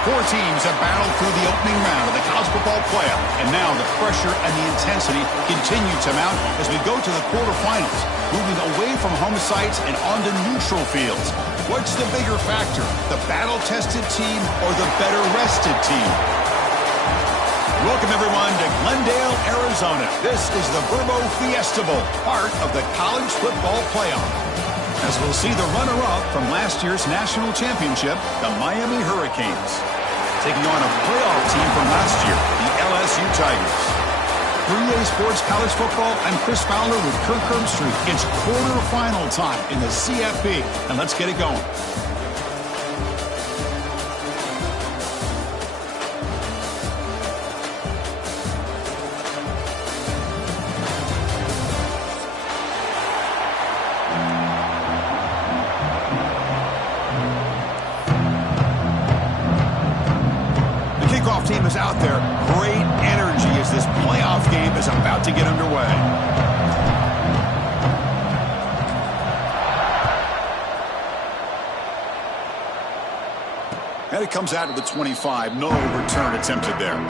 Four teams have battled through the opening round of the college football playoff, and now the pressure and the intensity continue to mount as we go to the quarterfinals, moving away from home sites and onto neutral fields. What's the bigger factor, the battle-tested team or the better-rested team? Welcome, everyone, to Glendale, Arizona. This is the Verbo Fiesta Bowl, part of the college football playoff. As we'll see the runner-up from last year's national championship, the Miami Hurricanes, taking on a playoff team from last year, the LSU Tigers. 3A Sports College Football, I'm Chris Fowler with Kirk Herbstreit. It's quarterfinal time in the CFB, and let's get it going. Team is out there. Great energy as this playoff game is about to get underway. And it comes out of the 25. No return attempted there.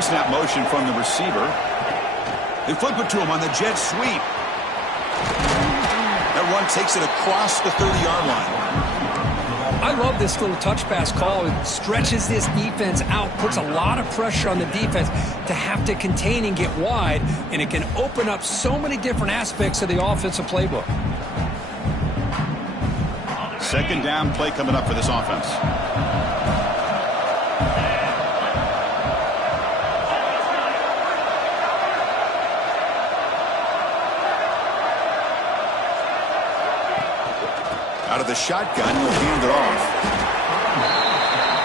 Snap motion from the receiver. They flip it to him on the jet sweep. That run takes it across the 30-yard line. I love this little touch pass call. It stretches this defense out, puts a lot of pressure on the defense to have to contain and get wide, and it can open up so many different aspects of the offensive playbook. Second down play coming up for this offense. Out of the shotgun, he'll hand it off.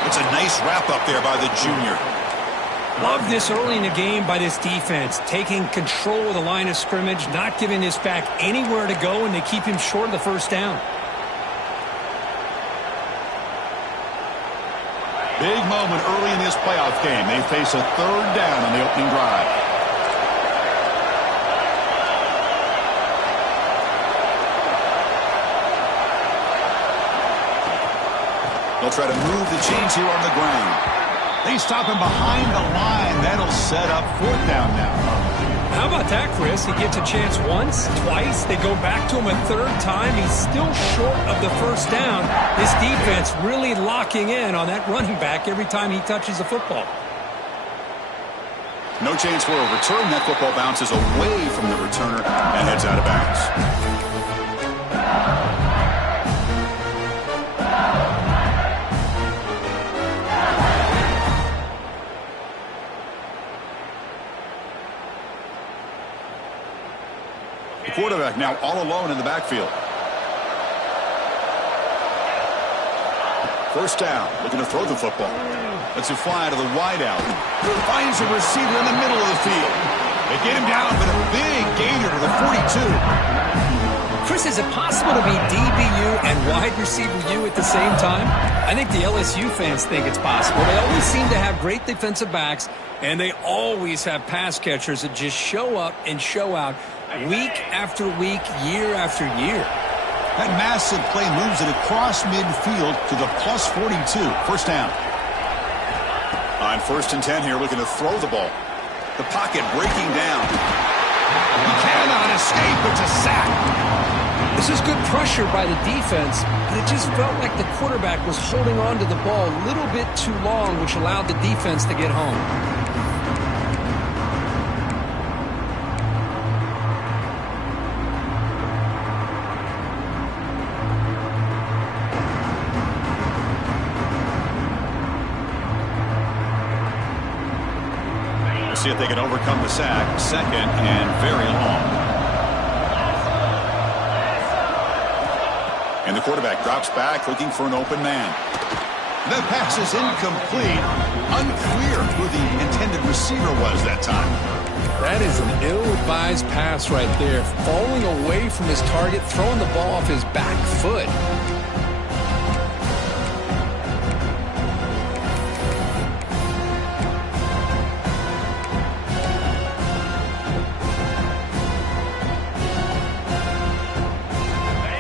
It's a nice wrap up there by the junior. Love this early in the game by this defense, taking control of the line of scrimmage, not giving this back anywhere to go, and they keep him short of the first down. Big moment early in this playoff game. They face a third down on the opening drive. They'll try to move the chains here on the ground. They stop him behind the line. That'll set up fourth down now. How about that, Chris? He gets a chance once, twice. They go back to him a third time. He's still short of the first down. This defense really locking in on that running back every time he touches the football. No chance for a return. That football bounces away from the returner and heads out of bounds. Quarterback now all alone in the backfield. First down, looking to throw the football. Lets it fly to the wideout. Finds a receiver in the middle of the field. They get him down, but a big gainer to the 42. Chris, is it possible to be DBU and wide receiver U at the same time? I think the LSU fans think it's possible. They always seem to have great defensive backs, and they always have pass catchers that just show up and show out week after week, year after year. That massive play moves it across midfield to the plus 42. First down. On 1st and 10 here, looking to throw the ball. The pocket breaking down. He cannot escape. It's a sack. This is good pressure by the defense, but it just felt like the quarterback was holding on to the ball a little bit too long, which allowed the defense to get home. See if they can overcome the sack. Second and very long. And the quarterback drops back looking for an open man. The pass is incomplete. Unclear who the intended receiver was that time. That is an ill-advised pass right there. Falling away from his target, throwing the ball off his back foot.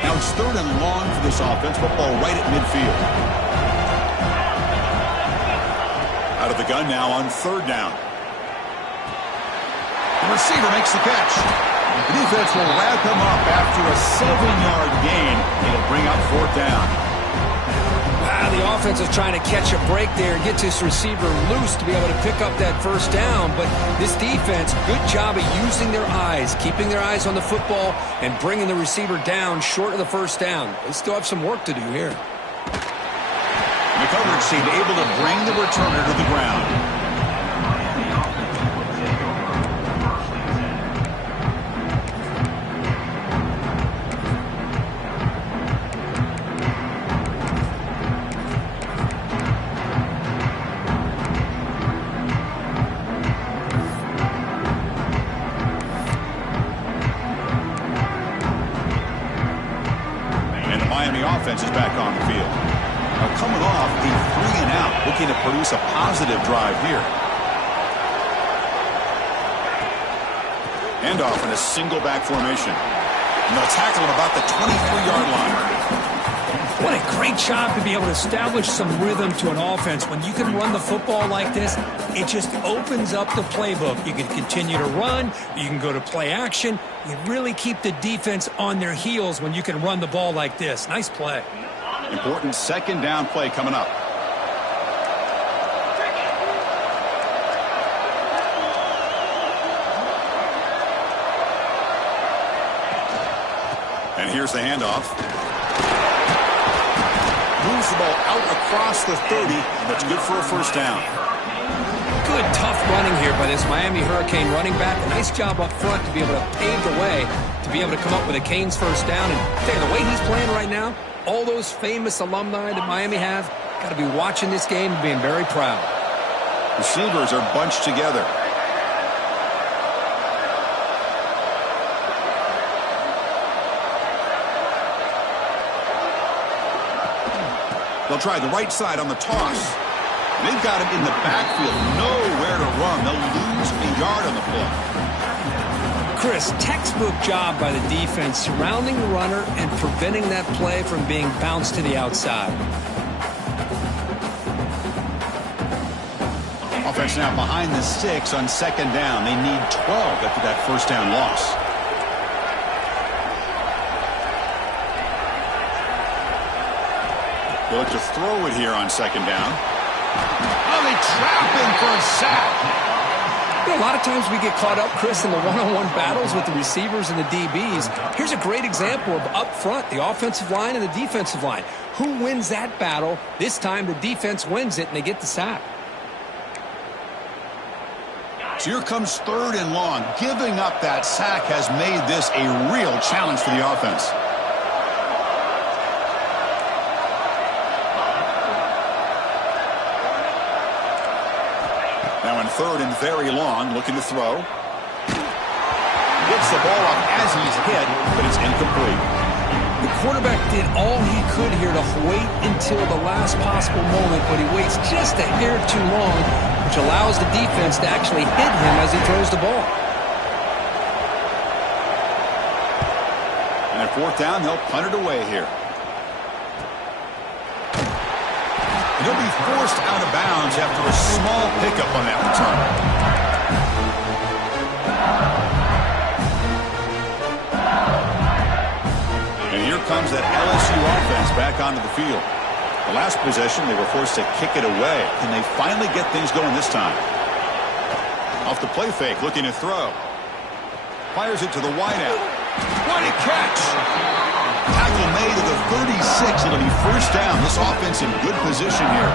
Now it's 3rd and long for this offense. Football right at midfield. Out of the gun now on 3rd down. The receiver makes the catch. The defense will wrap him up after a 7-yard gain. It'll bring up 4th down. Wow, the offense is trying to catch a break there and get this receiver loose to be able to pick up that 1st down. But this defense, good job of using their eyes, keeping their eyes on the football, and bringing the receiver down short of the 1st down. They still have some work to do here. The coverage team able to bring the returner to the ground. Offense is back on the field. Now coming off a 3-and-out, looking to produce a positive drive here. Handoff in a single back formation. And they'll tackle him about the 23-yard line. What a great job to be able to establish some rhythm to an offense. When you can run the football like this, it just opens up the playbook. You can continue to run. You can go to play action. You really keep the defense on their heels when you can run the ball like this. Nice play. Important 2nd down play coming up. And here's the handoff. Moves the ball out across the 30. That's good for a 1st down. Good, tough running here by this Miami Hurricane running back. A nice job up front to be able to pave the way, to be able to come up with a Canes 1st down. And the way he's playing right now, all those famous alumni that Miami have, got to be watching this game and being very proud. Receivers are bunched together. They'll try the right side on the toss. They've got him in the backfield. Nowhere to run. They'll lose a yard on the play. Chris, textbook job by the defense surrounding the runner and preventing that play from being bounced to the outside. Offense now behind the 6 on 2nd down. They need 12 after that 1st down loss. They'll look to throw it here on 2nd down. Oh, they trap him for a sack. A lot of times we get caught up, Chris, in the one-on-one battles with the receivers and the DBs. Here's a great example of up front, the offensive line and the defensive line. Who wins that battle? This time the defense wins it and they get the sack. So here comes 3rd and long. Giving up that sack has made this a real challenge for the offense. Now in 3rd and very long, looking to throw. Gets the ball up as he's hit, but it's incomplete. The quarterback did all he could here to wait until the last possible moment, but he waits just a hair too long, which allows the defense to actually hit him as he throws the ball. And at 4th down, they'll punt it away here. He'll be forced out of bounds after a small pickup on that return. And here comes that LSU offense back onto the field. The last possession, they were forced to kick it away. Can they finally get things going this time? Off the play fake, looking to throw. Fires it to the wideout. What a catch! Tackle made to the 36. It'll be 1st down. This offense in good position here.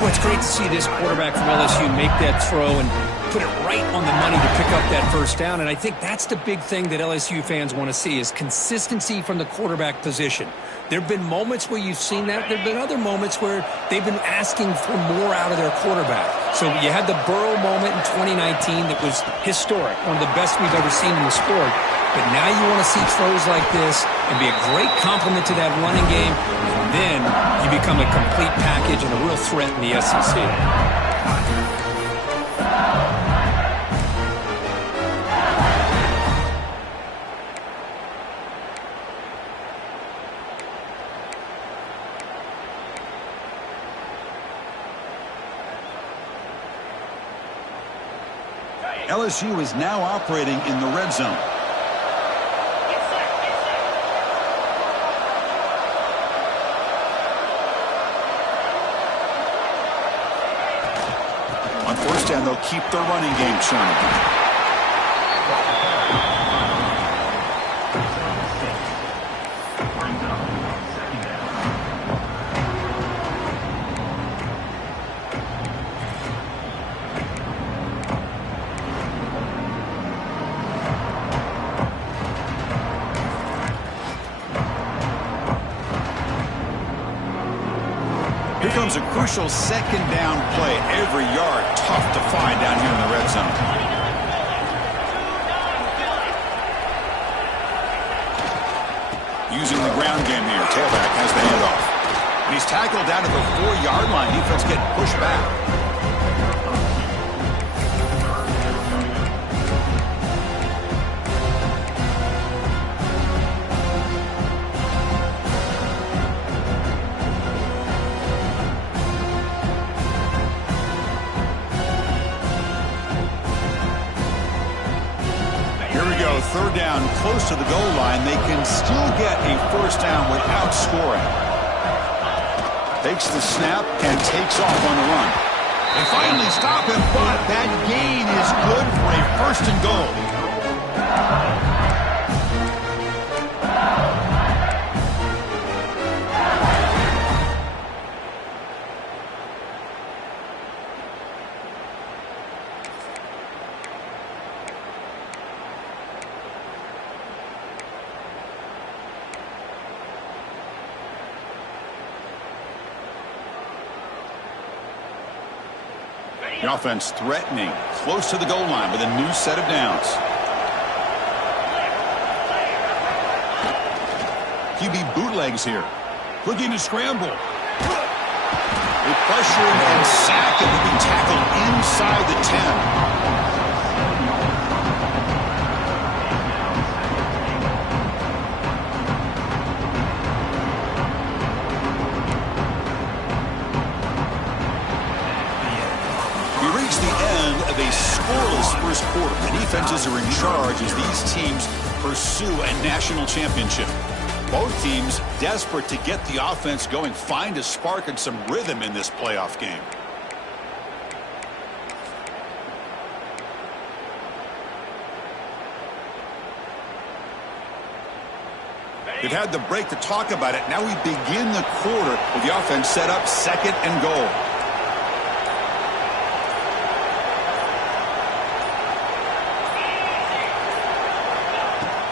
Well, it's great to see this quarterback from LSU make that throw and put it right on the money to pick up that first down. And I think that's the big thing that LSU fans want to see is consistency from the quarterback position. There have been moments where you've seen that. There have been other moments where they've been asking for more out of their quarterback. So you had the Burrow moment in 2019 that was historic, one of the best we've ever seen in the sport. But now you want to see throws like this and be a great complement to that running game. And then you become a complete package and a real threat in the SEC. LSU is now operating in the red zone. On first down, they'll keep their running game churning. Here comes a crucial second down play. Every yard tough to find down here in the red zone. Using the ground game here. Tailback has the handoff. And he's tackled down at the 4-yard line. Defense getting pushed back. Third down, close to the goal line. They can still get a first down without scoring. Takes the snap and takes off on the run. They finally stop him, but that gain is good for a first and goal. The offense threatening, close to the goal line with a new set of downs. QB bootlegs here. Looking to scramble. They pressure and sack and will be tackled inside the 10. A scoreless first quarter. The defenses are in charge as these teams pursue a national championship. Both teams desperate to get the offense going, find a spark and some rhythm in this playoff game. They've had the break to talk about it. Now we begin the quarter with the offense set up second and goal.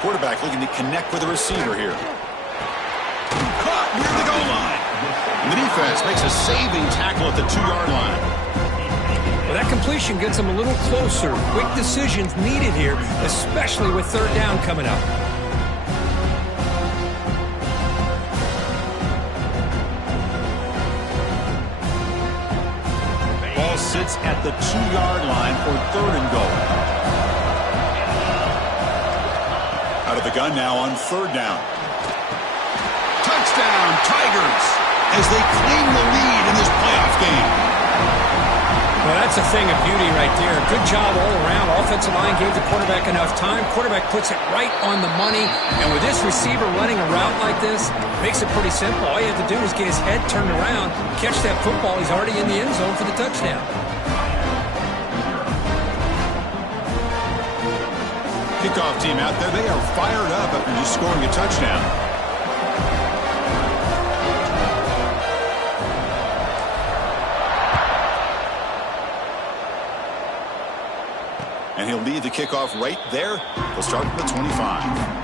Quarterback looking to connect with the receiver here. Caught near the goal line. And the defense makes a saving tackle at the 2-yard line. Well, that completion gets them a little closer. Quick decisions needed here, especially with third down coming up. Ball sits at the 2-yard line for third and goal. Out of the gun now on third down. Touchdown, Tigers, as they claim the lead in this playoff game. Well, that's a thing of beauty right there. Good job all around. Offensive line gave the quarterback enough time. Quarterback puts it right on the money. And with this receiver running a route like this, makes it pretty simple. All you have to do is get his head turned around, catch that football. He's already in the end zone for the touchdown. Kickoff team out there, they are fired up after just scoring a touchdown. They'll leave the kickoff right there. They'll start from the 25.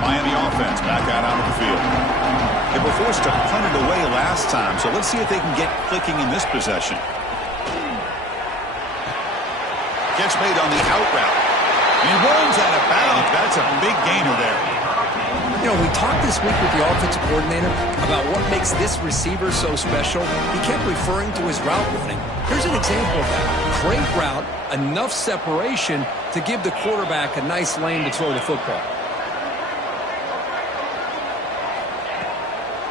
Miami offense back out onto the field. They were forced to punt it away last time, so let's see if they can get clicking in this possession. Catch made on the out route. He runs out of bounds. That's a big gainer there. You know, we talked this week with the offensive coordinator about what makes this receiver so special. He kept referring to his route running. Here's an example of that. Great route, enough separation to give the quarterback a nice lane to throw the football.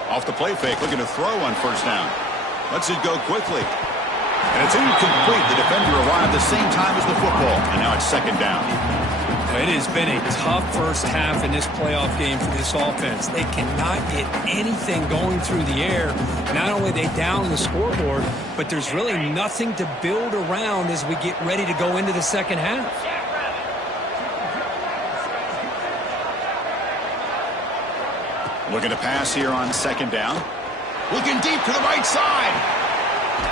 Off the play fake, looking to throw on first down. Lets it go quickly. And it's incomplete. The defender arrived the same time as the football. And now it's second down. It has been a tough first half in this playoff game for this offense. They cannot get anything going through the air. Not only are they down the scoreboard, but there's really nothing to build around as we get ready to go into the second half. Looking to pass here on second down. Looking deep to the right side.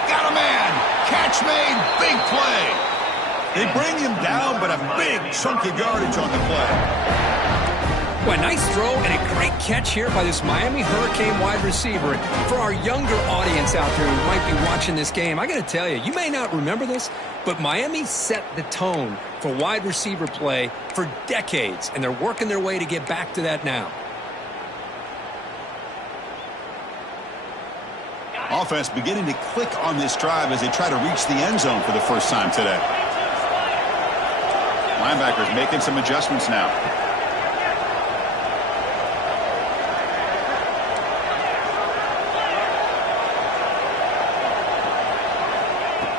Got a man. Catch made. Big play. They bring him down, but a big chunk of yardage on the play. Well, a nice throw and a great catch here by this Miami Hurricane wide receiver. For our younger audience out there who might be watching this game, I got to tell you, you may not remember this, but Miami set the tone for wide receiver play for decades, and they're working their way to get back to that now. Offense beginning to click on this drive as they try to reach the end zone for the first time today. Linebackers making some adjustments now.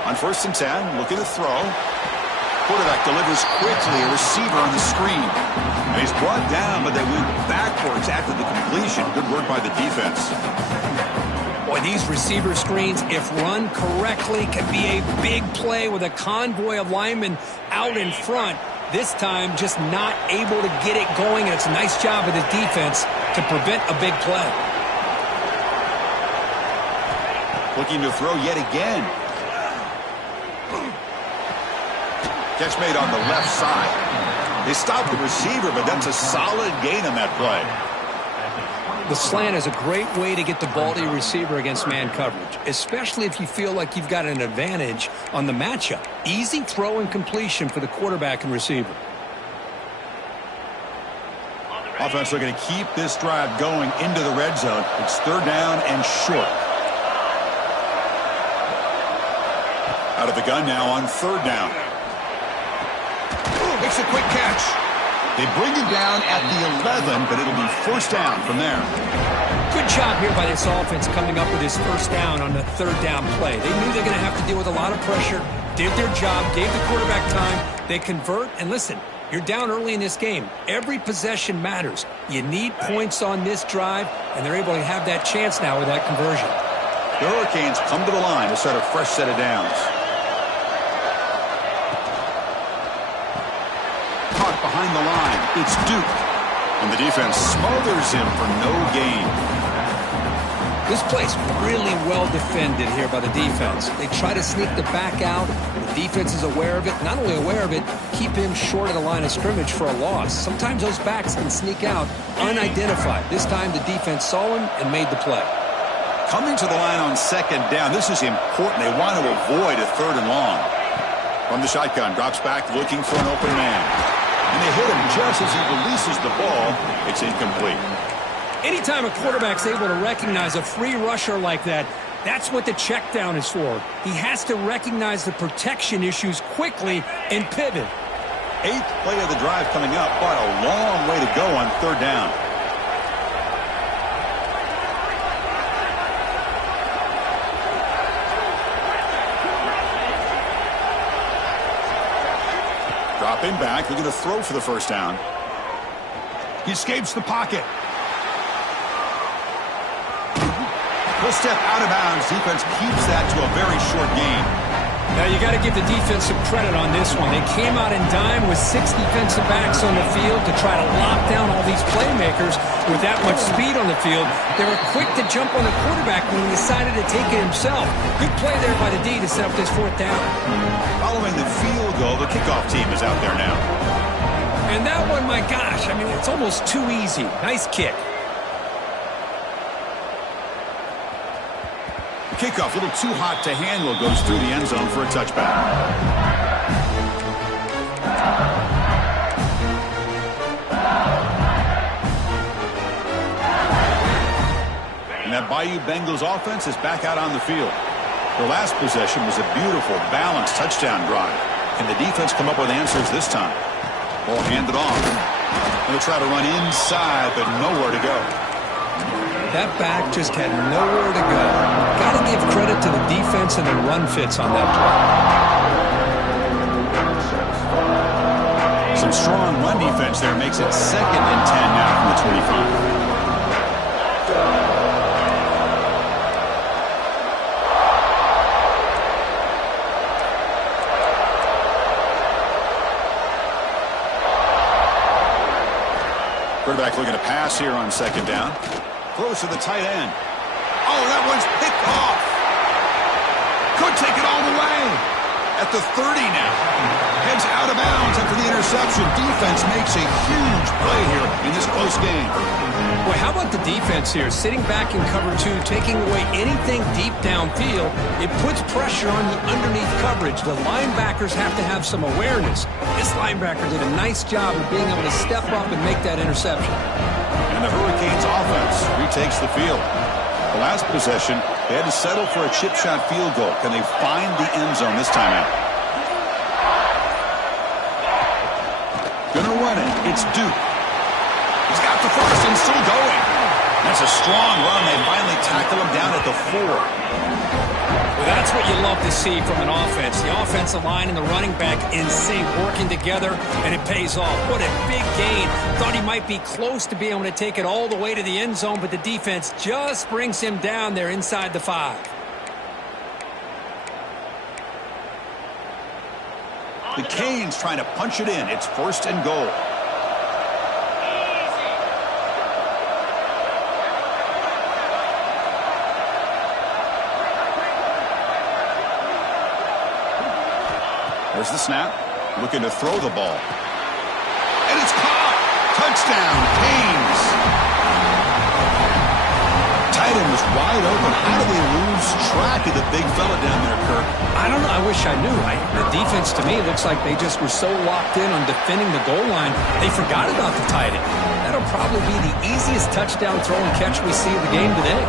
On first and 10, looking to throw. Quarterback delivers quickly, a receiver on the screen. And he's brought down, but they went backwards after the completion. Good work by the defense. Boy, these receiver screens, if run correctly, can be a big play with a convoy of linemen out in front. This time, just not able to get it going, and it's a nice job of the defense to prevent a big play. Looking to throw yet again. Catch made on the left side. They stopped the receiver, but that's a solid gain on that play. The slant is a great way to get the ball to your receiver against man coverage, especially if you feel like you've got an advantage on the matchup. Easy throw and completion for the quarterback and receiver. Offense looking to keep this drive going into the red zone. It's third down and short. Out of the gun now on third down. Makes a quick catch. They bring him down at the 11, but it'll be first down from there. Good job here by this offense coming up with his first down on the third down play. They knew they're going to have to deal with a lot of pressure, did their job, gave the quarterback time. They convert, and listen, you're down early in this game. Every possession matters. You need points on this drive, and they're able to have that chance now with that conversion. The Hurricanes come to the line to start a fresh set of downs. Caught behind the line. It's Duke. And the defense smothers him for no gain. This play's really well defended here by the defense. They try to sneak the back out. The defense is aware of it. Not only aware of it, keep him short of the line of scrimmage for a loss. Sometimes those backs can sneak out unidentified. This time the defense saw him and made the play. Coming to the line on second down, this is important. They want to avoid a third and long. From the shotgun, drops back looking for an open man. And they hit him just as he releases the ball. It's incomplete. Anytime a quarterback's able to recognize a free rusher like that, that's what the check down is for. He has to recognize the protection issues quickly and pivot. Eighth play of the drive coming up, but a long way to go on third down. Dropping back, they're going to throw for the first down. He escapes the pocket. He'll step out of bounds. Defense keeps that to a very short gain. Now, you got to give the defense some credit on this one. They came out in dime with 6 defensive backs on the field to try to lock down all these playmakers with that much speed on the field. They were quick to jump on the quarterback when he decided to take it himself. Good play there by the D to set up this 4th down. Following the field goal, the kickoff team is out there now. And that one, my gosh, I mean, it's almost too easy. Nice kick. Kickoff, a little too hot to handle, goes through the end zone for a touchback. And that Bayou Bengals offense is back out on the field. Their last possession was a beautiful, balanced touchdown drive. Can the defense come up with answers this time? Ball handed off. And they'll try to run inside, but nowhere to go. That back just had nowhere to go. Got to give credit to the defense and the run fits on that play. Some strong run defense there makes it 2nd and 10 now from the 25. Quarterback looking to pass here on 2nd down. Close to the tight end. Oh, that one's picked off. Could take it all the way. At the 30 now. Heads out of bounds after the interception. Defense makes a huge play here in this close game. Boy, how about the defense here? Sitting back in cover 2, taking away anything deep downfield. It puts pressure on the underneath coverage. The linebackers have to have some awareness. This linebacker did a nice job of being able to step up and make that interception. And the Hurricanes offense retakes the field. The last possession, they had to settle for a chip shot field goal. Can they find the end zone this time out? Gonna run it. It's Duke. He's got the first and still going. That's a strong run. They finally tackle him down at the 4. Well, that's what you love to see from an offense. The offensive line and the running back in sync, working together, and it pays off. What a big gain. Thought he might be close to being able to take it all the way to the end zone, but the defense just brings him down there inside the 5. The Canes trying to punch it in. It's 1st and goal. There's the snap. Looking to throw the ball. And it's caught. Touchdown, Canes. Tight end was wide open. How do they lose track of the big fella down there, Kirk? I don't know. I wish I knew. The defense, to me, looks like they just were so locked in on defending the goal line, they forgot about the tight end. That'll probably be the easiest touchdown throw and catch we see of the game today.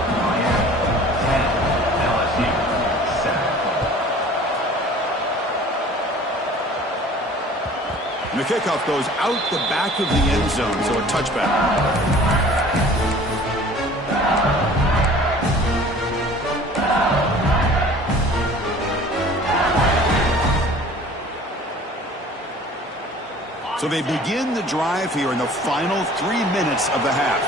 And the kickoff goes out the back of the end zone, so a touchback. So they begin the drive here in the final 3 minutes of the half.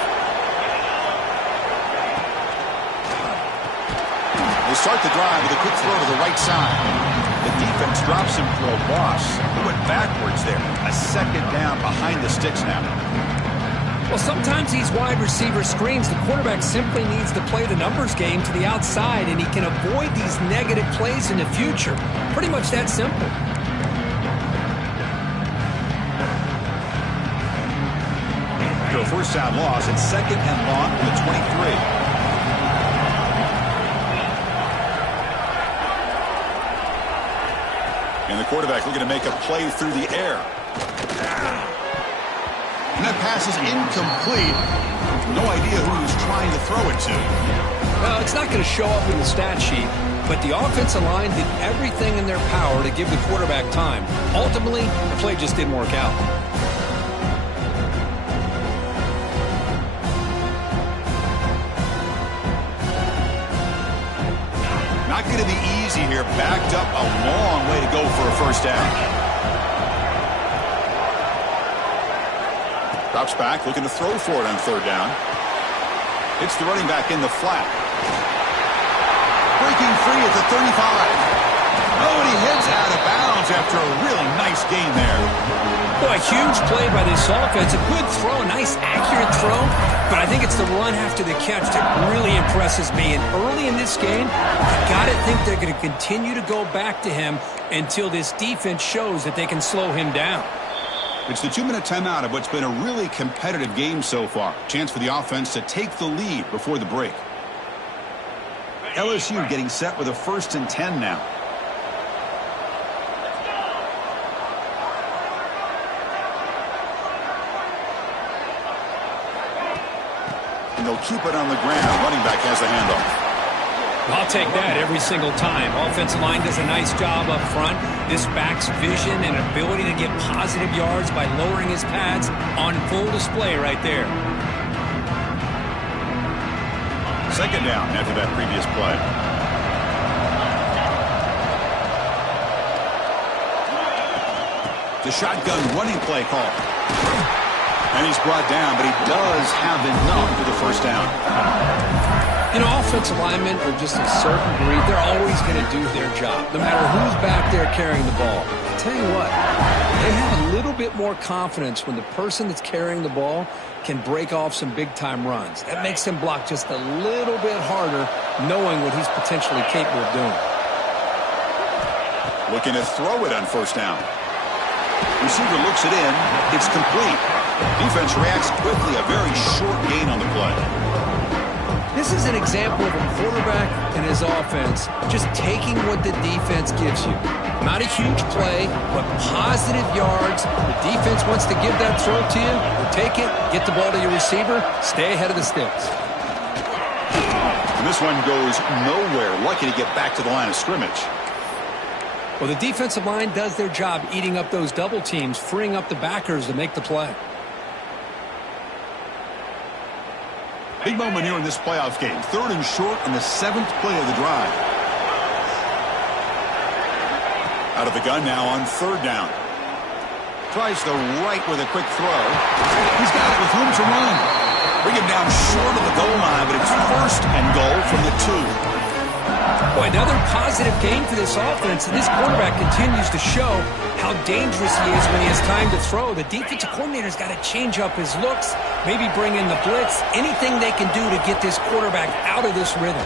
They start the drive with a quick throw to the right side. The defense drops him for a loss. He went backwards there. A 2nd down behind the sticks now. Well, sometimes these wide receiver screens, the quarterback simply needs to play the numbers game to the outside, and he can avoid these negative plays in the future. Pretty much that simple. To a 1st down loss, it's 2nd and long from the 23. And the quarterback looking to make a play through the air. And that pass is incomplete. No idea who he was trying to throw it to. Well, it's not going to show up in the stat sheet, but the offensive line did everything in their power to give the quarterback time. Ultimately, the play just didn't work out. Not going to be easy here. Backed up a long way to go for a 1st down. Drops back, looking to throw for it on 3rd down. It's the running back in the flat. Breaking free at the 35. Oh, and he heads out of bounds after a really nice gain there. Boy, huge play by this offense. A good throw, a nice accurate throw. But I think it's the run after the catch that really impresses me. And early in this game, you got to think they're going to continue to go back to him until this defense shows that they can slow him down. It's the 2-minute timeout of what's been a really competitive game so far. Chance for the offense to take the lead before the break. LSU getting set with a 1st and 10 now. And they'll keep it on the ground. Running back has the handoff. I'll take that every single time. Offensive line does a nice job up front. This back's vision and ability to get positive yards by lowering his pads on full display right there. 2nd down after that previous play. The shotgun running play call. And he's brought down, but he does have enough for the 1st down. You know, offensive linemen are just a certain breed. They're always going to do their job, no matter who's back there carrying the ball. I'll tell you what, they have a little bit more confidence when the person that's carrying the ball can break off some big-time runs. That makes him block just a little bit harder, knowing what he's potentially capable of doing. Looking to throw it on 1st down. Receiver looks it in. It's complete. Defense reacts quickly. A very short gain on the play. This is an example of a quarterback and his offense just taking what the defense gives you. Not a huge play, but positive yards. The defense wants to give that throw to you. You take it, get the ball to your receiver, stay ahead of the sticks. And this one goes nowhere. Lucky to get back to the line of scrimmage. Well, the defensive line does their job eating up those double teams, freeing up the backers to make the play. Big moment here in this playoff game. 3rd and short in the 7th play of the drive. Out of the gun now on 3rd down. Tries the right with a quick throw. He's got it with room to run. Bring him down short of the goal line, but it's 1st and goal from the 2. Boy, another positive game for this offense, and this quarterback continues to show how dangerous he is when he has time to throw. The defensive coordinator's got to change up his looks, maybe bring in the blitz, anything they can do to get this quarterback out of this rhythm.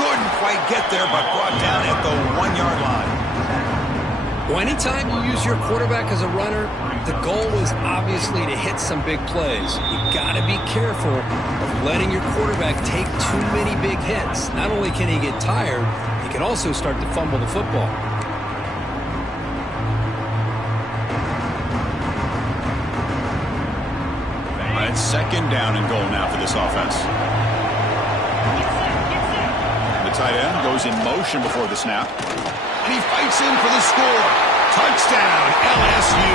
Couldn't quite get there, but brought down at the 1-yard line. Well, anytime you use your quarterback as a runner, the goal is obviously to hit some big plays. You've got to be careful of letting your quarterback take too many big hits. Not only can he get tired, he can also start to fumble the football. It's 2nd down and goal now for this offense. The tight end goes in motion before the snap. And he fights in for the score. Touchdown, LSU.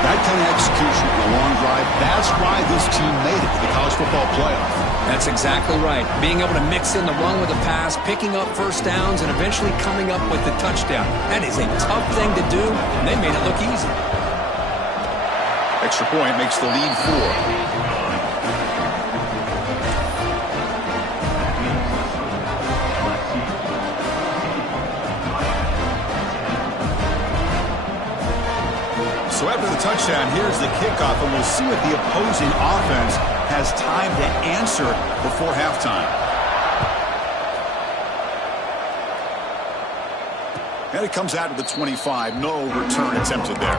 That kind of execution in a long drive, that's why this team made it to the college football playoff. That's exactly right. Being able to mix in the run with the pass, picking up 1st downs, and eventually coming up with the touchdown. That is a tough thing to do, and they made it look easy. Extra point makes the lead 4. So after the touchdown, here's the kickoff, and we'll see what the opposing offense has time to answer before halftime. And it comes out to the 25. No return attempted there.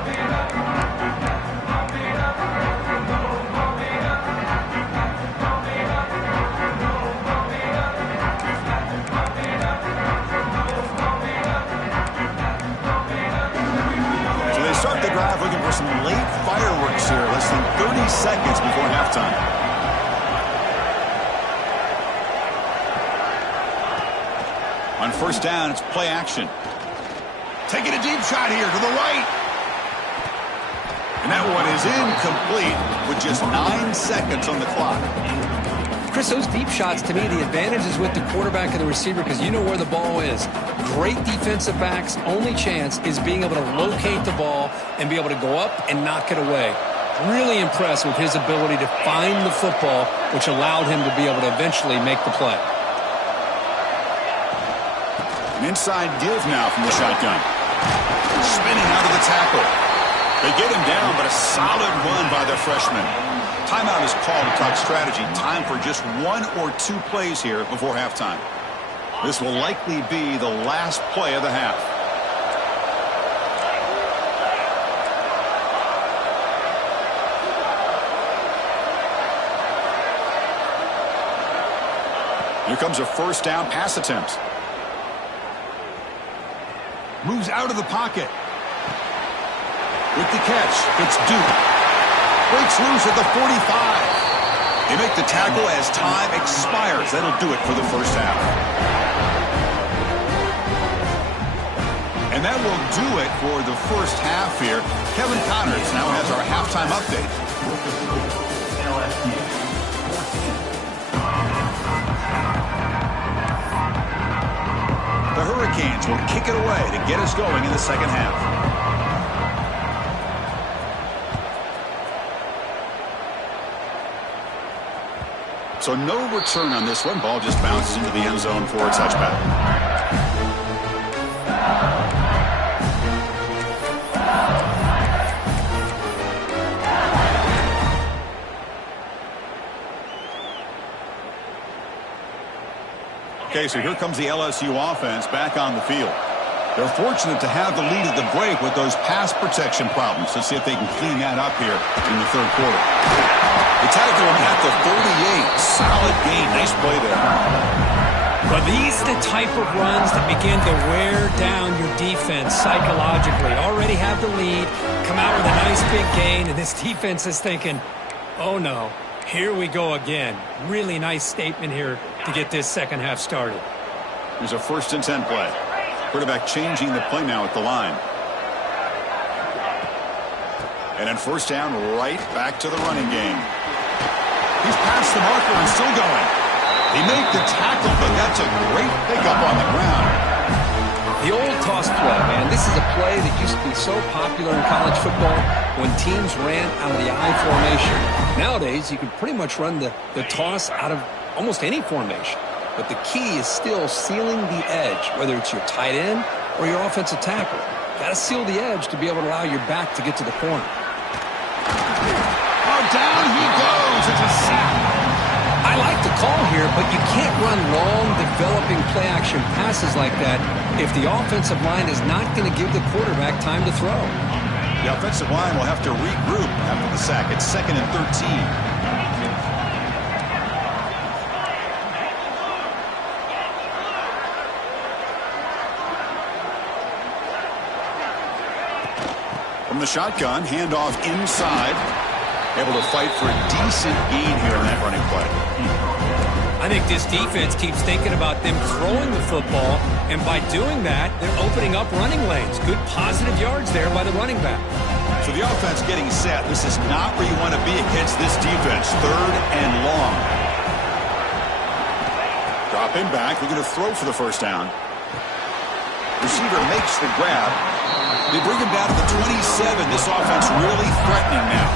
Start the drive looking for some late fireworks here. Less than 30 seconds before halftime. On 1st down, it's play action. Taking a deep shot here to the right. And that one is incomplete with just 9 seconds on the clock. Chris, those deep shots, to me, the advantage is with the quarterback and the receiver because you know where the ball is. Great defensive backs' only chance is being able to locate the ball and be able to go up and knock it away. Really impressed with his ability to find the football, which allowed him to be able to eventually make the play. An inside give now from the shotgun. Spinning out of the tackle. They get him down, but a solid run by the freshman. Timeout is called to talk strategy. Time for just 1 or 2 plays here before halftime. This will likely be the last play of the half. Here comes a first down pass attempt. Moves out of the pocket. With the catch, it's Duke. Breaks loose at the 45. They make the tackle as time expires. That'll do it for the first half. And that will do it for the first half here. Kevin Connors now has our halftime update. The Hurricanes will kick it away to get us going in the second half. So no return on this one. Ball just bounces into the end zone for a touchback. Okay, so here comes the LSU offense back on the field. They're fortunate to have the lead at the break with those pass protection problems. Let's see if they can clean that up here in the third quarter. The tackle him at the 38. Solid gain. Nice play there. But these are the type of runs that begin to wear down your defense psychologically. Already have the lead, come out with a nice big gain, and this defense is thinking, oh no, here we go again. Really nice statement here to get this second half started. Here's a 1st and 10 play. Quarterback changing the play now at the line. And then first down, right back to the running game. He's past the marker and still going. They make the tackle, but that's a great pickup on the ground. The old toss play, man. This is a play that used to be so popular in college football when teams ran out of the I formation. Nowadays, you can pretty much run the toss out of almost any formation. But the key is still sealing the edge, whether it's your tight end or your offensive tackle. Got to seal the edge to be able to allow your back to get to the corner. Oh, down he goes. It's a sack. I like the call here, but you can't run long, developing play-action passes like that if the offensive line is not going to give the quarterback time to throw. The offensive line will have to regroup after the sack. It's 2nd and 13. From the shotgun, handoff inside. Able to fight for a decent gain here in that running play. I think this defense keeps thinking about them throwing the football, and by doing that, they're opening up running lanes. Good positive yards there by the running back. So the offense getting set. This is not where you want to be against this defense. 3rd and long. Drop him back. They're going to throw for the first down. Receiver makes the grab. They bring him down to the 27. This offense really threatening now.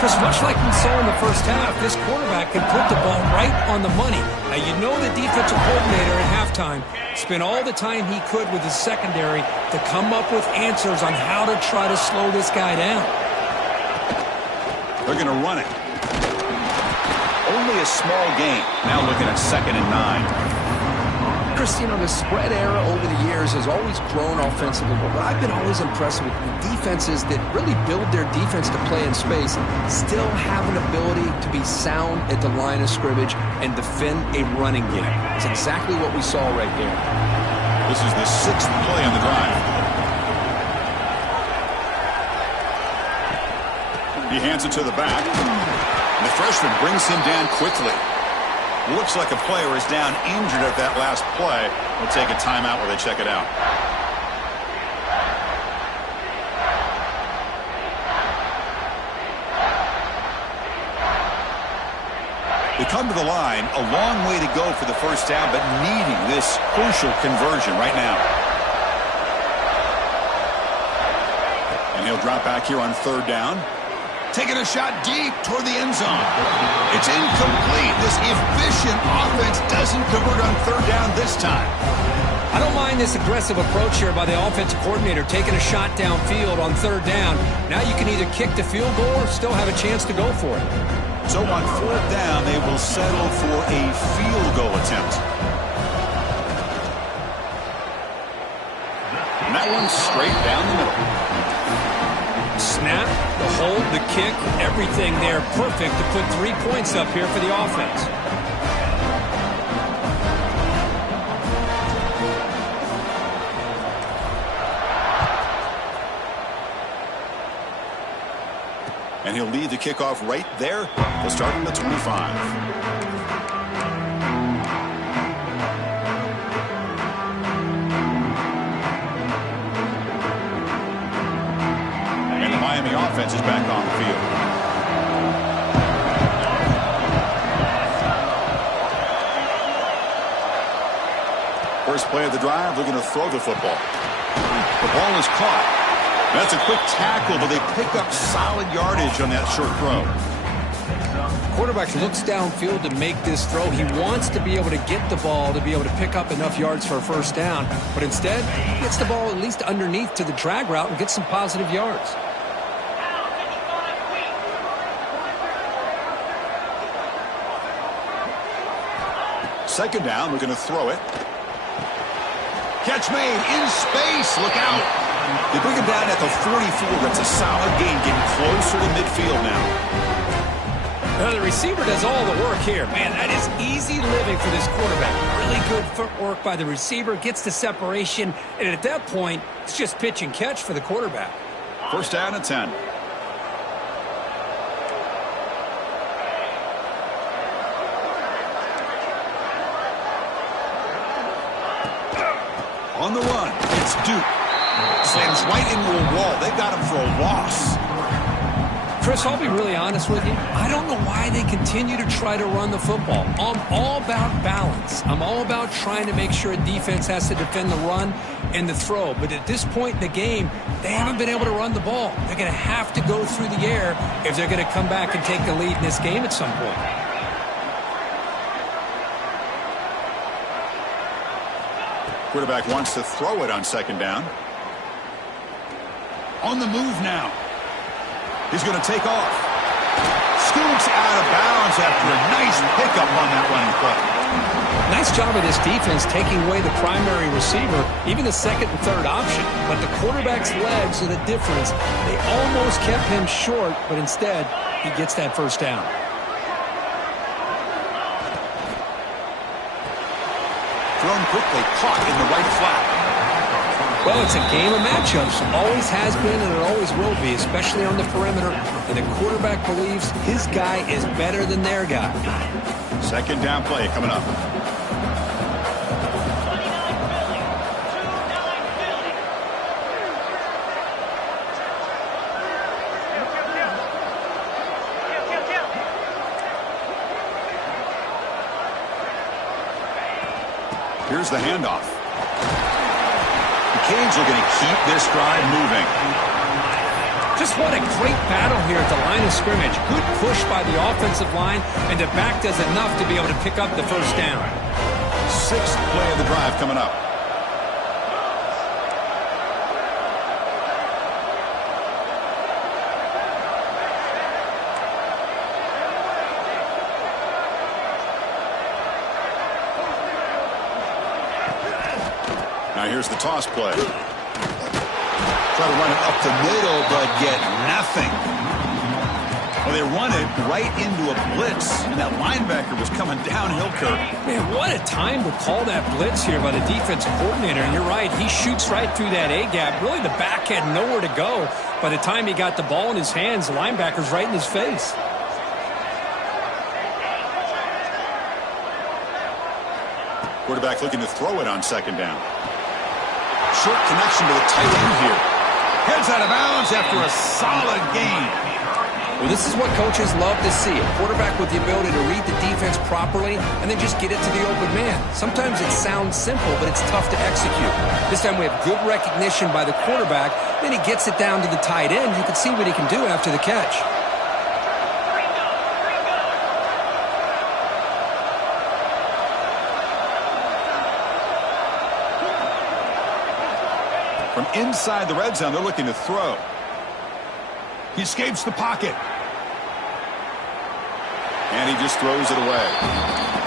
Because much like we saw in the first half, this quarterback can put the ball right on the money. Now, you know the defensive coordinator at halftime spent all the time he could with his secondary to come up with answers on how to try to slow this guy down. They're going to run it. Only a small gain. Now looking at 2nd and 9. Chris, you know, the spread era over the years has always grown offensively, but what I've been always impressed with the defenses that really build their defense to play in space still have an ability to be sound at the line of scrimmage and defend a running game. It's exactly what we saw right there. This is the 6th play on the drive. He hands it to the back. And the freshman brings him down quickly. Looks like a player is down injured at that last play. We'll take a timeout while they check it out. They come to the line, a long way to go for the first down, but needing this crucial conversion right now. And he'll drop back here on 3rd down. Taking a shot deep toward the end zone. It's incomplete. This efficient offense doesn't convert on 3rd down this time. I don't mind this aggressive approach here by the offensive coordinator, taking a shot downfield on third down. Now you can either kick the field goal or still have a chance to go for it. So on fourth down, they will settle for a field goal attempt. And that one's straight down the middle. Snap, the hold, the kick, everything there perfect to put 3 points up here for the offense. And he'll lead the kickoff right there. They'll start on the 25. And the Miami offense is back on the field. First play of the drive, looking to throw the football. The ball is caught. That's a quick tackle, but they pick up solid yardage on that short throw. Quarterback looks downfield to make this throw. He wants to be able to get the ball to be able to pick up enough yards for a first down, but instead, he gets the ball at least underneath to the drag route and gets some positive yards. Second down, we're going to throw it. Catch made in space. Look out. They bring him down at the 44. That's a solid gain, getting closer to midfield now. Now the receiver does all the work here. Man, that is easy living for this quarterback. Really good footwork by the receiver, gets the separation, and at that point, it's just pitch and catch for the quarterback. First down and 10. On the run, it's Duke. Slams right into a wall. They got him for a loss. Chris, I'll be really honest with you. I don't know why they continue to try to run the football. I'm all about balance. I'm all about trying to make sure a defense has to defend the run and the throw. But at this point in the game, they haven't been able to run the ball. They're going to have to go through the air if they're going to come back and take the lead in this game at some point. Quarterback wants to throw it on second down. On the move now. He's going to take off. Scoops out of bounds after a nice pickup on that running play. Nice job of this defense taking away the primary receiver, even the second and third option. But the quarterback's legs are the difference. They almost kept him short, but instead, he gets that first down. Thrown quickly, caught in the right flat. Well, it's a game of matchups. Always has been and it always will be, especially on the perimeter. And the quarterback believes his guy is better than their guy. Second down play coming up. Here's the handoff. The Canes are going to keep this drive moving. Just what a great battle here at the line of scrimmage. Good push by the offensive line, and the back does enough to be able to pick up the first down. Sixth play of the drive coming up. Now here's the toss play. Try to run it up the middle, but get nothing. Well, they run it right into a blitz, and that linebacker was coming downhill, Kirk. Man, what a time to call that blitz here by the defensive coordinator. And you're right, he shoots right through that A-gap. Really, the back had nowhere to go. By the time he got the ball in his hands, the linebacker's right in his face. Quarterback looking to throw it on second down. Short connection to the tight end here. Heads out of bounds after a solid gain. Well, this is what coaches love to see. A quarterback with the ability to read the defense properly and then just get it to the open man. Sometimes it sounds simple, but it's tough to execute. This time we have good recognition by the quarterback. Then he gets it down to the tight end. You can see what he can do after the catch. From inside the red zone, they're looking to throw. He escapes the pocket. And he just throws it away.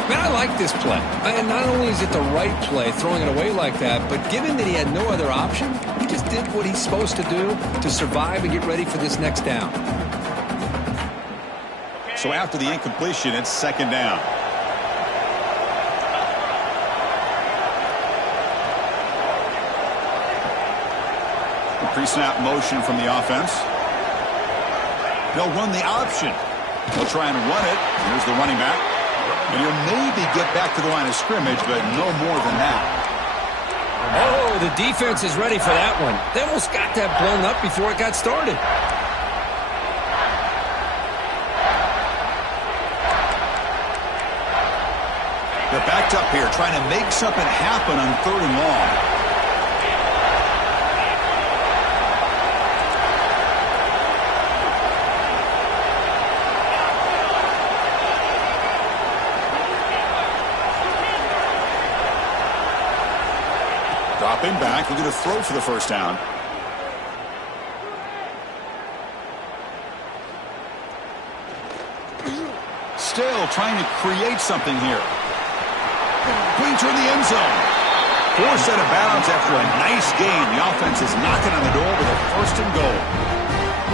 Man, I like this play. And not only is it the right play, throwing it away like that, but given that he had no other option, he just did what he's supposed to do to survive and get ready for this next down. So after the incompletion, it's second down. The pre-snap motion from the offense. They'll run the option. They'll try and run it. Here's the running back. And he'll maybe get back to the line of scrimmage, but no more than that. Oh, the defense is ready for that one. They almost got that blown up before it got started. They're backed up here, trying to make something happen on 3rd and long. Dropping back, we're going to throw for the first down. Still trying to create something here. Pointer in the end zone. Forced out of bounds after a nice game. The offense is knocking on the door with a 1st and goal.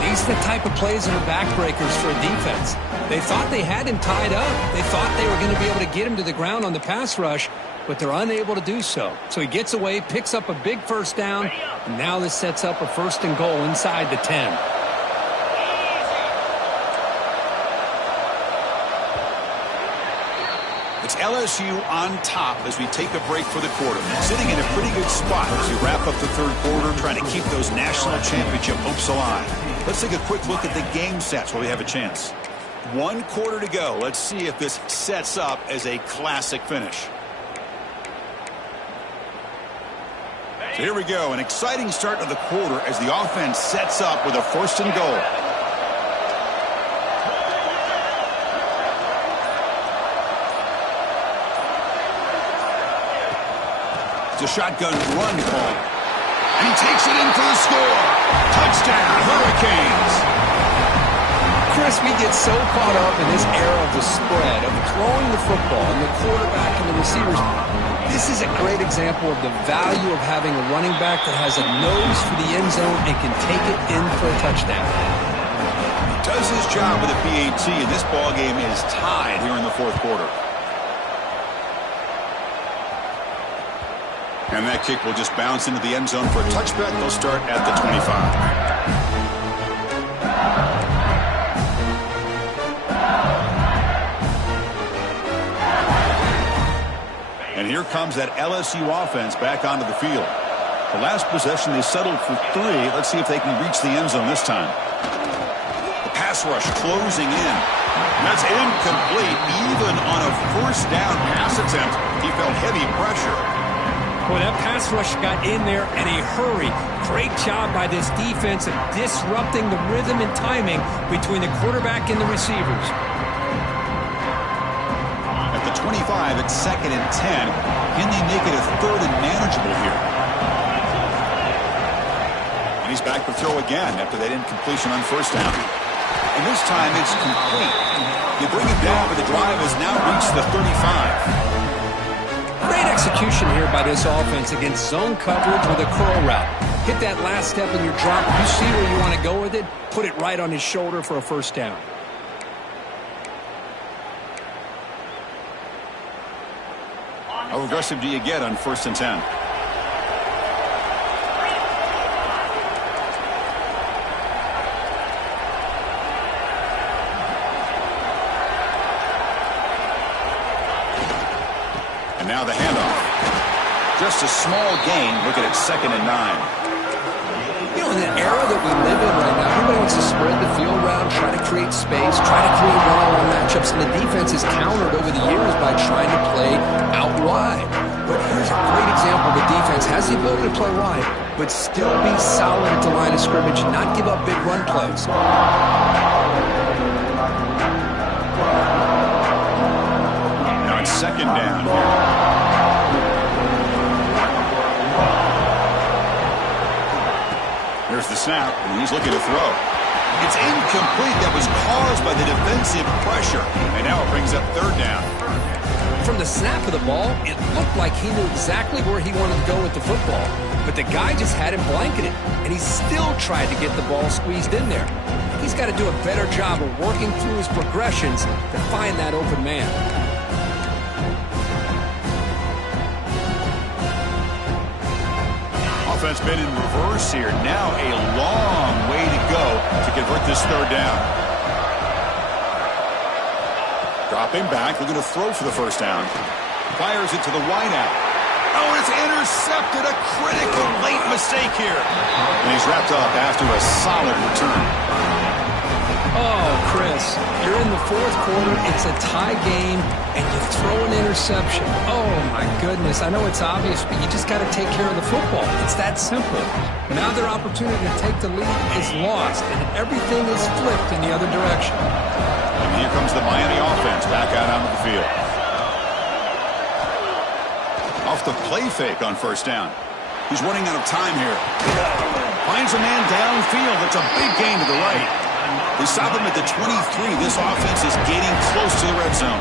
These are the type of plays that are backbreakers for a defense. They thought they had him tied up. They thought they were going to be able to get him to the ground on the pass rush, but they're unable to do so. So he gets away, picks up a big first down, and now this sets up a 1st and goal inside the 10. It's LSU on top as we take a break for the quarter. Sitting in a pretty good spot as we wrap up the 3rd quarter, trying to keep those national championship hopes alive. Let's take a quick look at the game stats while we have a chance. 1 quarter to go. Let's see if this sets up as a classic finish. So here we go, an exciting start to the quarter as the offense sets up with a 1st and goal. It's a shotgun run call. And he takes it in for the score. Touchdown, Hurricanes. Chris, we get so caught up in this era of the spread, of throwing the football and the quarterback and the receivers. This is a great example of the value of having a running back that has a nose for the end zone and can take it in for a touchdown. He does his job with a PAT, and this ball game is tied here in the 4th quarter. And that kick will just bounce into the end zone for a touchback. They'll start at the 25. And here comes that LSU offense back onto the field. The last possession, they settled for 3. Let's see if they can reach the end zone this time. The pass rush closing in. That's incomplete. Even on a 1st down pass attempt, he felt heavy pressure. Boy, that pass rush got in there in a hurry. Great job by this defense of disrupting the rhythm and timing between the quarterback and the receivers. At the 25, it's 2nd and 10. Can they make it a 3rd and manageable here? And he's back to throw again after that incompletion on 1st down. And this time it's complete. They bring it down, but the drive has now reached the 35. Great execution here by this offense against zone coverage with a curl route. Hit that last step in your drop. You see where you want to go with it. Put it right on his shoulder for a 1st down. How aggressive do you get on 1st and 10? And now the handoff. Just a small gain. Looking at 2nd and 9. You know, in the era that we live in right now, everybody wants to spread the field around, try to create space, try to create one-on-one matchups, and the defense is countered over the years by trying to play out wide. But here's a great example. The defense has the ability to play wide, but still be solid at the line of scrimmage, not give up big run plays. Now it's 2nd down here. Here's the snap, and he's looking to throw. It's incomplete. That was caused by the defensive pressure. And now it brings up third down. From the snap of the ball, it looked like he knew exactly where he wanted to go with the football. But the guy just had him blanketed, and he still tried to get the ball squeezed in there. He's got to do a better job of working through his progressions to find that open man. Offense been in reverse here. Now a long way to go to convert this third down. Dropping back, looking to throw for the first down. Fires it to the wideout. Oh, it's intercepted. A critical late mistake here. And he's wrapped up after a solid return. Oh, Chris, you're in the fourth quarter. It's a tie game, and you throw an interception. Oh, my goodness. I know it's obvious, but you just got to take care of the football. It's that simple. Now their opportunity to take the lead is lost, and everything is flipped in the other direction. And here comes the Miami offense back out onto the field. Off the play fake on first down. He's running out of time here. Finds a man downfield. It's a big gain to the right. They stop him at the 23. This offense is getting close to the red zone.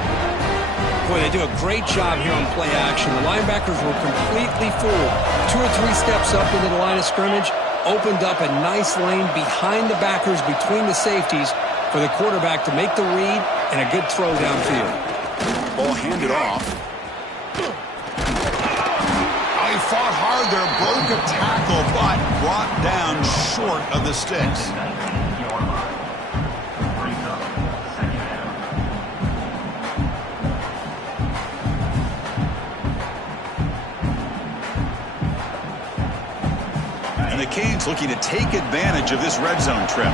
Boy, they do a great job here on play action. The linebackers were completely fooled. 2 or 3 steps up into the line of scrimmage, opened up a nice lane behind the backers, between the safeties, for the quarterback to make the read and a good throw downfield. Ball handed off. He fought hard there, broke a tackle, but brought down short of the sticks. And the Canes looking to take advantage of this red zone trip.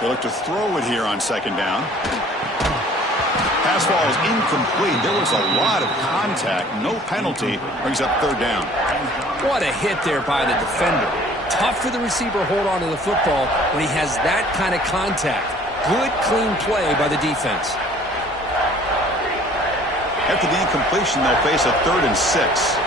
They look to throw it here on second down. Pass ball is incomplete. There was a lot of contact. No penalty. Brings up third down. What a hit there by the defender. Tough for the receiver to hold on to the football when he has that kind of contact. Good, clean play by the defense. After the incompletion, they'll face a 3rd and 6.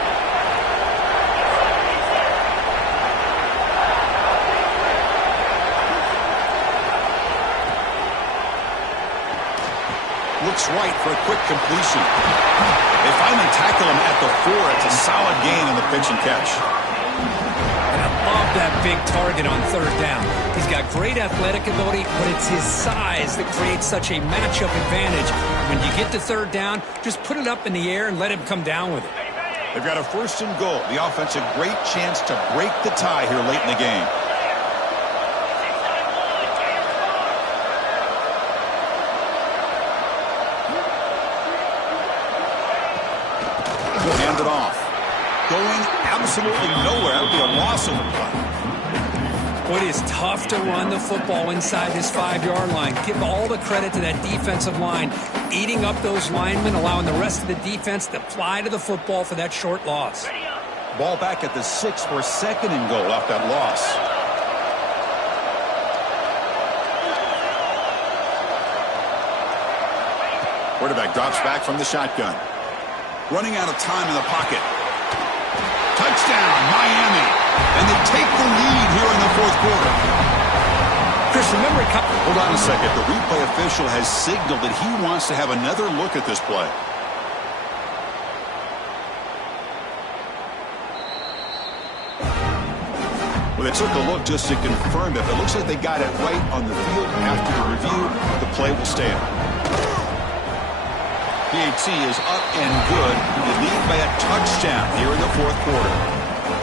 Looks right for a quick completion. They finally tackle him at the 4. It's a solid gain on the pitch and catch. And I love that big target on third down. He's got great athletic ability, but it's his size that creates such a matchup advantage. When you get to third down, just put it up in the air and let him come down with it. They've got a 1st and goal. The offense a great chance to break the tie here late in the game. Hand it off. Going absolutely nowhere. That would be a loss of a play. Boy, it is tough to run the football inside this 5-yard line. Give all the credit to that defensive line, eating up those linemen, allowing the rest of the defense to fly to the football for that short loss. Ball back at the 6 for 2nd and goal off that loss. Quarterback drops back from the shotgun. Running out of time in the pocket. Touchdown, Miami. And they take the lead here in the 4th quarter. Chris, remember... Hold on a second. The replay official has signaled that he wants to have another look at this play. Well, they took a look just to confirm it. It looks like they got it right on the field. After the review, the play will stand. PAT is up and good. They lead by a touchdown here in the 4th quarter.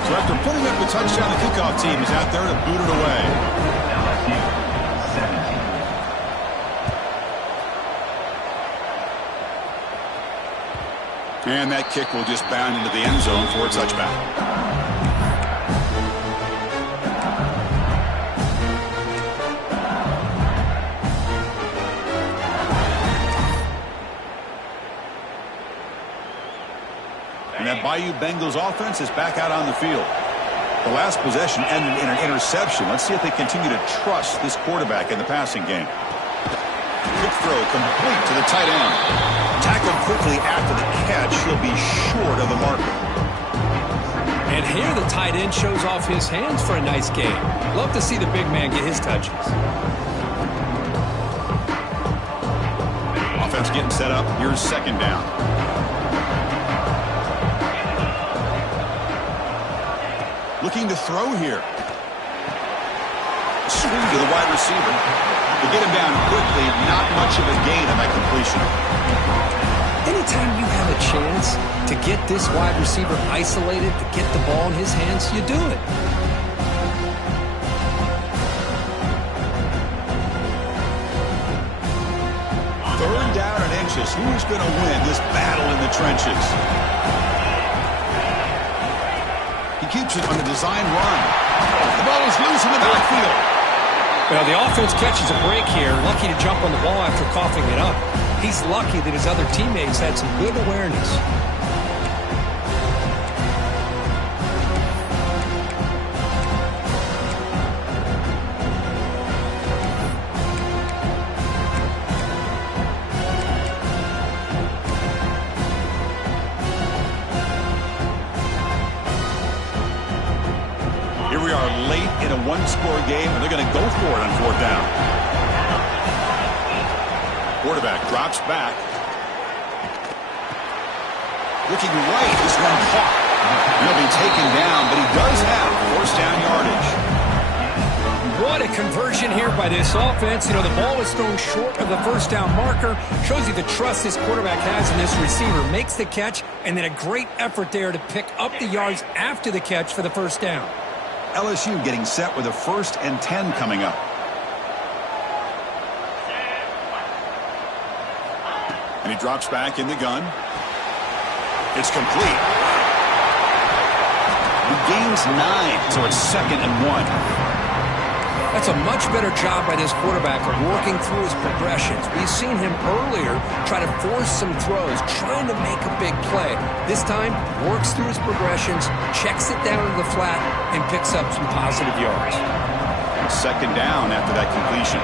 So after putting up the touchdown, the kickoff team is out there to boot it away. And that kick will just bound into the end zone for a touchback. And that Bayou Bengals offense is back out on the field. The last possession ended in an interception. Let's see if they continue to trust this quarterback in the passing game. Quick throw complete to the tight end. Tackled quickly after the catch. He'll be short of the marker. And here the tight end shows off his hands for a nice game. Love to see the big man get his touches. Offense getting set up. Here's second down. Looking to throw here. Swing to the wide receiver. To get him down quickly, not much of a gain on that completion. Anytime you have a chance to get this wide receiver isolated, to get the ball in his hands, you do it. Third down and inches. Who's going to win this battle in the trenches? He keeps it on the design run. The ball is loose in the backfield. Well, the offense catches a break here. Lucky to jump on the ball after coughing it up. He's lucky that his other teammates had some good awareness. Here we are late in a one-score game, and they're going to go for it on fourth down. Quarterback drops back. Looking right, this one caught. He'll be taken down, but he does have first down yardage. What a conversion here by this offense. You know, the ball is thrown short of the first down marker. Shows you the trust this quarterback has in this receiver. Makes the catch, and then a great effort there to pick up the yards after the catch for the first down. LSU getting set with a 1st and 10 coming up. And he drops back in the gun. It's complete. He gains 9, so it's 2nd and 1. That's a much better job by this quarterback of working through his progressions. We've seen him earlier try to force some throws, trying to make a big play. This time, works through his progressions, checks it down to the flat, and picks up some positive yards. 2nd down after that completion.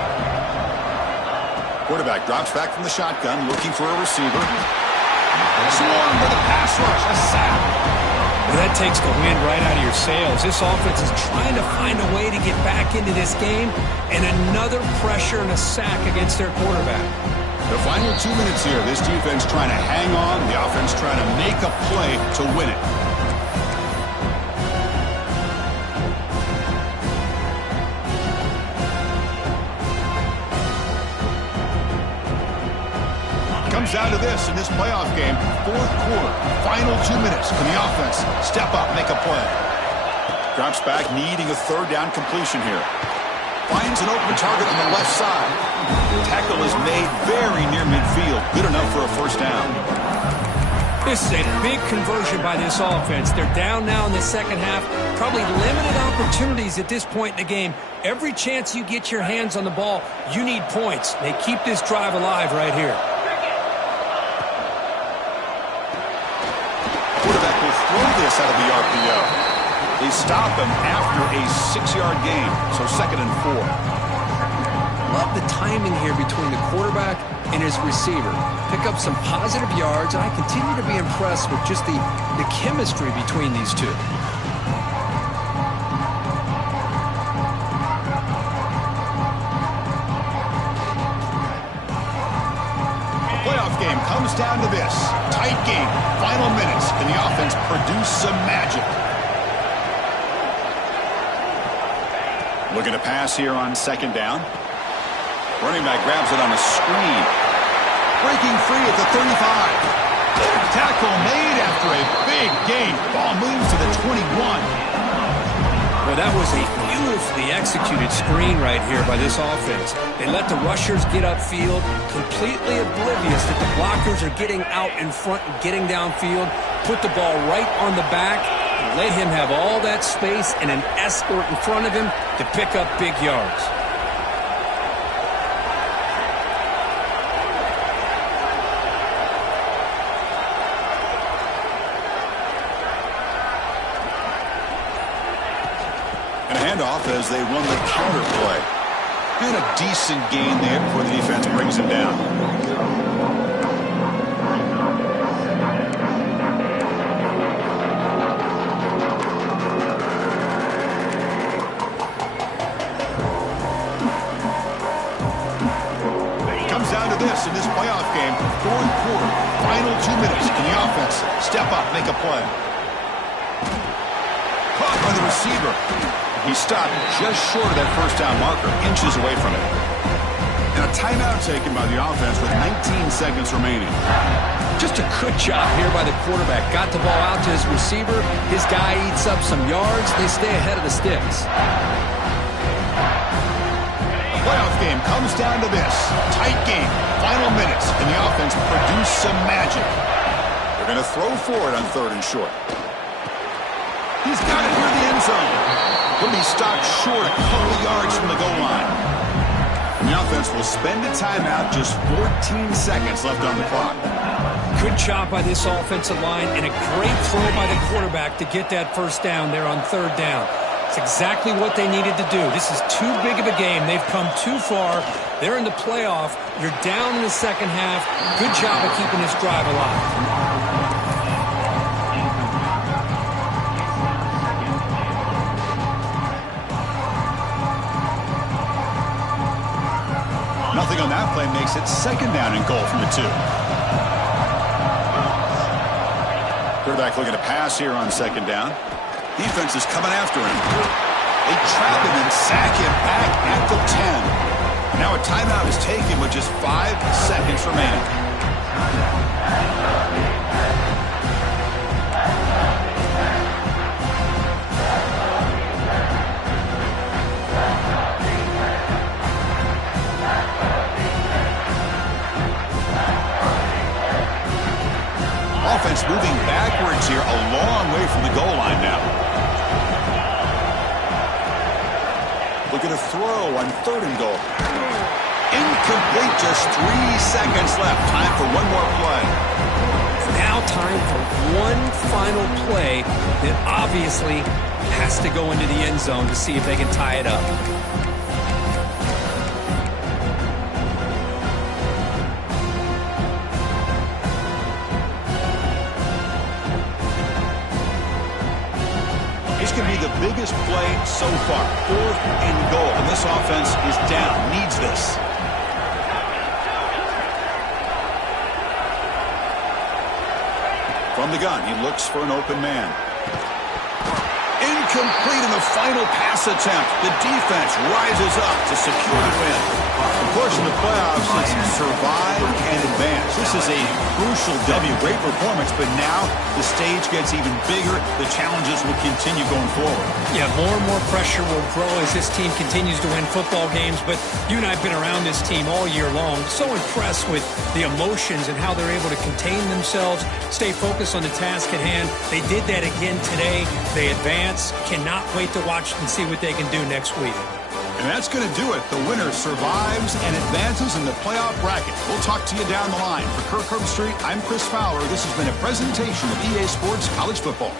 Quarterback drops back from the shotgun, looking for a receiver. Swarmed with a pass rush, a sack. Well, that takes the wind right out of your sails. This offense is trying to find a way to get back into this game, and another pressure and a sack against their quarterback. The final 2 minutes here. This defense trying to hang on. The offense trying to make a play to win it. Comes down to this in this playoff game. 4th quarter, final 2 minutes. Can the offense step up, make a play? Drops back, needing a 3rd down completion here. Finds an open target on the left side. Tackle is made very near midfield. Good enough for a 1st down. This is a big conversion by this offense. They're down now in the second half. Probably limited opportunities at this point in the game. Every chance you get your hands on the ball, you need points. They keep this drive alive right here. Quarterback will throw this out of the RPO. They stop him after a 6-yard gain, so 2nd and 4. Love the timing here between the quarterback and his receiver. Pick up some positive yards, and I continue to be impressed with just the chemistry between these two. The playoff game comes down to this. Tight game, final minutes. Can the offense produce some magic? Looking to pass here on 2nd down. Running back grabs it on a screen. Breaking free at the 35. Tackle made after a big gain. Ball moves to the 21. Well, that was a beautifully executed screen right here by this offense. They let the rushers get upfield, completely oblivious that the blockers are getting out in front and getting downfield. Put the ball right on the back and let him have all that space and an escort in front of him to pick up big yards. handoff as they run the counter play. And a decent gain there before the defense brings him down. Comes down to this in this playoff game. Fourth quarter, final 2 minutes. Can the offense step up, make a play? Caught by the receiver. He stopped just short of that first down marker, inches away from it. And a timeout taken by the offense with 19 seconds remaining. Just a good job here by the quarterback. Got the ball out to his receiver. His guy eats up some yards. They stay ahead of the sticks. Playoff game comes down to this. Tight game. Final minutes. Can the offense produce some magic? They're going to throw for it on 3rd and short. He's got it near the end zone. He'll be stopped short a couple yards from the goal line. And the offense will spend a timeout, just 14 seconds left on the clock. Good job by this offensive line and a great throw by the quarterback to get that first down there on 3rd down. It's exactly what they needed to do. This is too big of a game. They've come too far. They're in the playoff. You're down in the second half. Good job of keeping this drive alive. Nothing on that play makes it 2nd down and goal from the 2. Quarterback looking to pass here on 2nd down. Defense is coming after him. They trap him and sack him back at the 10. Now a timeout is taken with just 5 seconds remaining. Offense moving backwards here, a long way from the goal line now. Looking to throw on 3rd and goal. Incomplete, just 3 seconds left. Time for one more play. Now time for one final play that obviously has to go into the end zone to see if they can tie it up. This could be the biggest play so far. 4th and goal. And this offense is down. Needs this. From the gun, he looks for an open man. Incomplete in the final pass attempt. The defense rises up to secure the win. Of course, in the playoffs, it's survive and advance. This is a crucial W. Great performance, but now the stage gets even bigger. The challenges will continue going forward. Yeah, more and more pressure will grow as this team continues to win football games, but you and I have been around this team all year long. So impressed with the emotions and how they're able to contain themselves, stay focused on the task at hand. They did that again today. They advance. Cannot wait to watch and see what they can do next week. And that's going to do it. The winner survives and advances in the playoff bracket. We'll talk to you down the line. For Kirk Herbstreit, I'm Chris Fowler. This has been a presentation of EA Sports College Football.